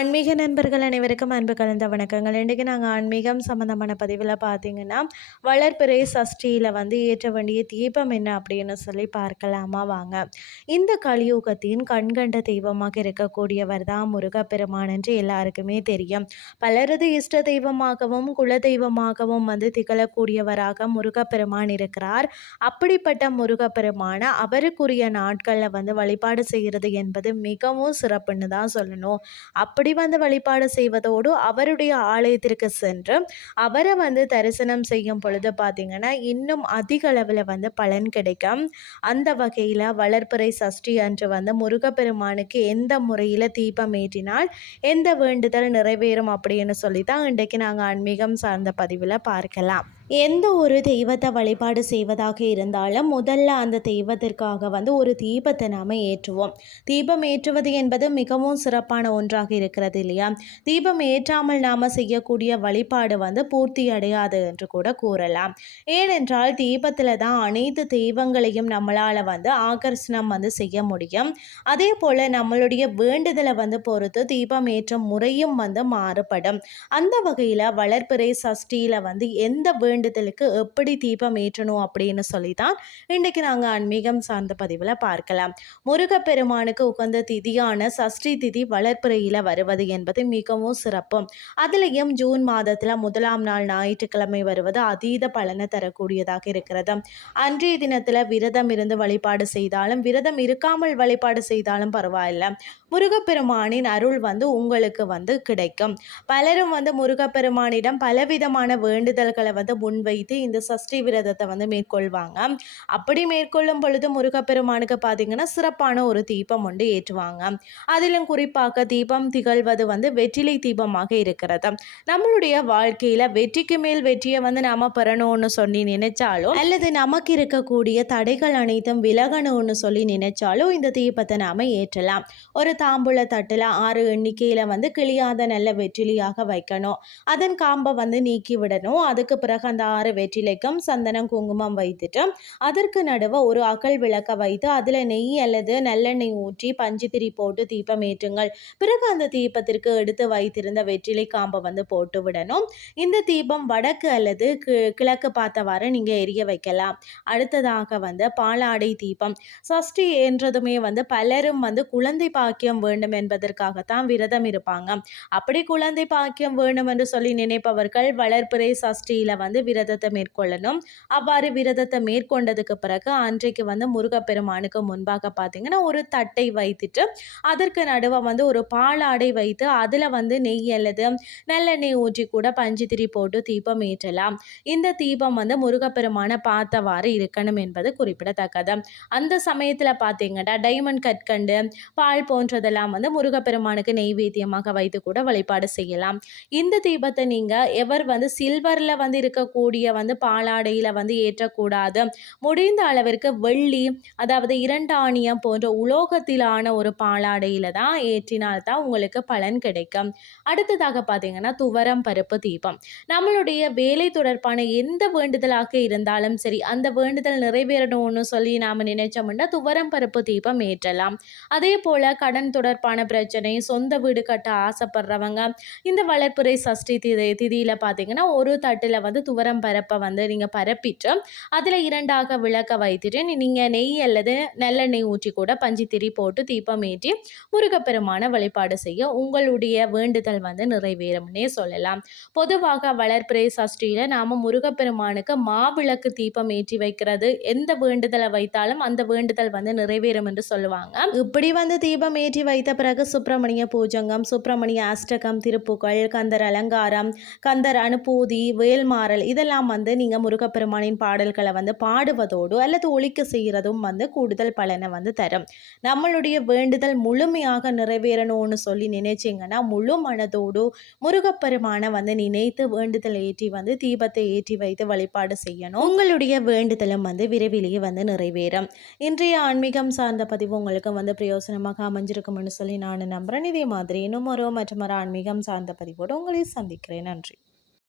ஆன்மீக நண்பர்கள் அனைவருக்கும் அன்பு கலந்த வணக்கங்கள். இன்றைக்கி நாங்கள் ஆன்மீகம் சம்மந்தமான பதிவில் பார்த்தீங்கன்னா வளர்பிறை சஷ்டியில் வந்து ஏற்ற வேண்டிய தீபம் என்ன அப்படின்னு சொல்லி பார்க்கலாமா வாங்க. இந்த கலியுகத்தின் கண்கண்ட தெய்வமாக இருக்கக்கூடியவர் தான் முருகப்பெருமான் என்று எல்லாருக்குமே தெரியும். பலரது இஷ்ட தெய்வமாகவும் குல தெய்வமாகவும் வந்து திகழக்கூடியவராக முருகப்பெருமான் இருக்கிறார். அப்படிப்பட்ட முருகப்பெருமான அவருக்குரிய நாட்களில் வந்து வழிபாடு செய்கிறது என்பது மிகவும் சிறப்புன்னு தான் சொல்லணும். அப்படி அப்படி வந்து வழிபாடு செய்வதோடு அவருடைய ஆலயத்திற்கு சென்று அவரை வந்து தரிசனம் செய்யும் பொழுது பார்த்திங்கன்னா இன்னும் அதிக அளவில் வந்து பலன் கிடைக்கும். அந்த வகையில் வளர்ப்புறை சஷ்டி அன்று வந்து முருகப்பெருமானுக்கு எந்த முறையில் தீபம் ஏற்றினால் எந்த வேண்டுதல் நிறைவேறும் அப்படின்னு சொல்லி தான் இன்றைக்கு நாங்கள் ஆன்மீகம் சார்ந்த பதிவில் பார்க்கலாம். எந்த ஒரு தெய்வத்தை வழிபாடு செய்வதாக இருந்தாலும் முதல்ல அந்த தெய்வத்திற்காக வந்து ஒரு தீபத்தை நாம் ஏற்றுவோம். தீபம் ஏற்றுவது என்பது மிகவும் சிறப்பான ஒன்றாக இருக்கிறது இல்லையா? தீபம் ஏற்றாமல் நாம் செய்யக்கூடிய வழிபாடு வந்து பூர்த்தி அடையாது என்று கூட கூறலாம். ஏனென்றால் தீபத்தில் தான் அனைத்து தெய்வங்களையும் நம்மளால் வந்து ஆகர்ஷணம் வந்து செய்ய முடியும். அதே போல் நம்மளுடைய வேண்டுதலை வந்து பொறுத்து தீபம் ஏற்றும் முறையும் வந்து மாறுபடும். அந்த வகையில் வளர்ப்பிறை சஷ்டியில் வந்து எந்த வேண்டு வேண்டுதலுக்கு எப்படி தீபம் ஏற்றணும் அப்படின்னு சொல்லி தான் இன்றைக்கு நாங்கள் ஆன்மீகம் சார்ந்த பதிவில் பார்க்கலாம். முருகப்பெருமானுக்கு உகந்த திதியான சஷ்டி திதி வளர்ப்புறையில் வருவது என்பது மிகவும் சிறப்பு அதுலேயும் ஜூன் மாதத்தில் முதலாம் நாள் ஞாயிற்றுக்கிழமை வருவது அதீத பலனை தரக்கூடியதாக இருக்கிறது. அன்றைய தினத்தில் விரதம் இருந்து வழிபாடு செய்தாலும் விரதம் இருக்காமல் வழிபாடு செய்தாலும் பரவாயில்ல. முருகப்பெருமானின் அருள் வந்து உங்களுக்கு வந்து கிடைக்கும். பலரும் வந்து முருகப்பெருமானிடம் பலவிதமான வேண்டுதல்களை வந்து முன்வைத்து இந்த சஷ்டி விரதத்தை வந்து மேற்கொள்வாங்க. அப்படி மேற்கொள்ளும் பொழுது முருகப்பெருமானுக்கு பார்த்தீங்கன்னா சிறப்பான ஒரு தீபம் ஒன்று ஏற்றுவாங்க. அதிலும் குறிப்பாக தீபம் திகழ்வது வந்து வெற்றிலை தீபமாக இருக்கிறது. நம்மளுடைய வாழ்க்கையில் வெற்றிக்கு மேல் வெற்றியை வந்து நாம பெறணும்னு சொல்லி நினைச்சாலும் அல்லது நமக்கு இருக்கக்கூடிய தடைகள் அனைத்தும் விலகணும்னு சொல்லி நினைச்சாலும் இந்த தீபத்தை நாம ஏற்றலாம். ஒரு தாம்பூல தட்டில் ஆறு எண்ணிக்கையில் வந்து கிளியாத நல்ல வெற்றிலியாக வைக்கணும். அதன் காம்பை வந்து நீக்கி விடணும். அதுக்கு பிறகு அந்த அந்த ஆறு வெற்றிலைக்கும் சந்தனம் குங்குமம் வைத்துட்டு அதற்கு நடுவே ஒரு அகல் விளக்க வைத்து அதில் நெய் அல்லது நல்லெண்ணெய் ஊற்றி பஞ்சு திரி போட்டு தீபம் ஏற்றுங்கள். பிறகு அந்த தீபத்திற்கு எடுத்து வைத்திருந்த வெற்றிலை காம்பை வந்து போட்டு விடணும். இந்த தீபம் வடக்கு அல்லது கிழக்கு பார்த்தவாறு நீங்கள் எரிய வைக்கலாம். அடுத்ததாக வந்து பாலாடை தீபம். சஷ்டி என்றதுமே வந்து பலரும் வந்து குழந்தை பாக்கியம் வேண்டும் என்பதற்காகத்தான் விரதம் இருப்பாங்க. அப்படி குழந்தை பாக்கியம் வேண்டும் என்று சொல்லி நினைப்பவர்கள் வளர்ப்புரை சஷ்டியில் வந்து விரதத்தை மேற்கொள்ளணும். அவ்வாறு விரதத்தை மேற்கொண்டதுக்கு பிறகு அன்றைக்கு வந்து முருகப்பெருமானுக்கு முன்பாக பார்த்தீங்கன்னா ஒரு தட்டை வைத்துட்டு அதற்கு நடுவாக வந்து ஒரு பாலாடை வைத்து அதில் வந்து நெய் அல்லது நல்லெண்ணெய் ஊற்றி கூட பஞ்சு திரி போட்டு தீபம் ஏற்றலாம். இந்த தீபம் வந்து முருகப்பெருமான பார்த்தவாறு இருக்கணும் என்பது குறிப்பிடத்தக்கது. அந்த சமயத்தில் பார்த்தீங்கன்னா டைமண்ட் கற்கண்டு பால் போன்றதெல்லாம் வந்து முருகப்பெருமானுக்கு நெய்வேத்தியமாக வைத்து கூட வழிபாடு செய்யலாம். இந்த தீபத்தை நீங்கள் எவர் வந்து சில்வரில் வந்து இருக்க கூடிய வந்து பாலாடையில் வந்து ஏற்றக்கூடாது. முடிந்த அளவிற்கு வெள்ளி அதாவது இரண்டாணியம் போன்ற உலோகத்திலான ஒரு பாலாடையில் தான் ஏற்றினால் தான் உங்களுக்கு பலன் கிடைக்கும். அடுத்ததாக பார்த்தீங்கன்னா துவரம் பருப்பு தீபம். நம்மளுடைய வேலை தொடர்பான எந்த வேண்டுதலாக இருந்தாலும் சரி அந்த வேண்டுதல் நிறைவேறணும்னு சொல்லி நாம் நினைச்சோம்னா துவரம் பருப்பு தீபம் ஏற்றலாம். அதே போல் கடன் தொடர்பான பிரச்சனை சொந்த வீடு கட்ட ஆசைப்படுறவங்க இந்த வளர்ப்புரை சஷ்டி திதி திதியில் பார்த்தீங்கன்னா ஒரு தட்டில் வந்து துவரம் துவரம் பரப்பை வந்து நீங்கள் பரப்பிட்டு அதில் இரண்டாக விளக்க வைத்துட்டு நீங்கள் நெய் அல்லது நல்லெண்ணெய் ஊற்றி கூட பஞ்சு போட்டு தீபம் ஏற்றி முருகப்பெருமான வழிபாடு செய்ய உங்களுடைய வேண்டுதல் வந்து நிறைவேறும்னே சொல்லலாம். பொதுவாக வளர்ப்பிறை சஷ்டியில் நாம் முருகப்பெருமானுக்கு மாவிளக்கு தீபம் ஏற்றி வைக்கிறது எந்த வேண்டுதலை வைத்தாலும் அந்த வேண்டுதல் வந்து நிறைவேறும் என்று சொல்லுவாங்க. இப்படி வந்து தீபம் ஏற்றி வைத்த பிறகு சுப்பிரமணிய பூஜங்கம் சுப்பிரமணிய அஷ்டகம் திருப்புகள் கந்தர் அலங்காரம் கந்தர் அனுபூதி வேல்மாறல் இதெல்லாம் வந்து நீங்கள் முருகப்பெருமானின் பாடல்களை வந்து பாடுவதோடு அல்லது ஒழிக்க செய்கிறதும் வந்து கூடுதல் பலனை வந்து தரும். நம்மளுடைய வேண்டுதல் முழுமையாக நிறைவேறணும்னு சொல்லி நினைச்சிங்கன்னா முழு மனதோடு முருகப்பெருமானை வந்து நினைத்து வேண்டுதல் ஏற்றி வந்து தீபத்தை ஏற்றி வைத்து வழிபாடு செய்யணும். உங்களுடைய வேண்டுதலும் வந்து விரைவிலேயே வந்து நிறைவேறும். இன்றைய ஆன்மீகம் சார்ந்த பதிவு உங்களுக்கு வந்து பிரயோசனமாக அமைஞ்சிருக்கும்னு சொல்லி நான் நம்புகிறேன் இதே மாதிரி இன்னும் ஒரு மற்றும் ஒரு ஆன்மீகம் சார்ந்த பதிவோடு உங்களை சந்திக்கிறேன். நன்றி.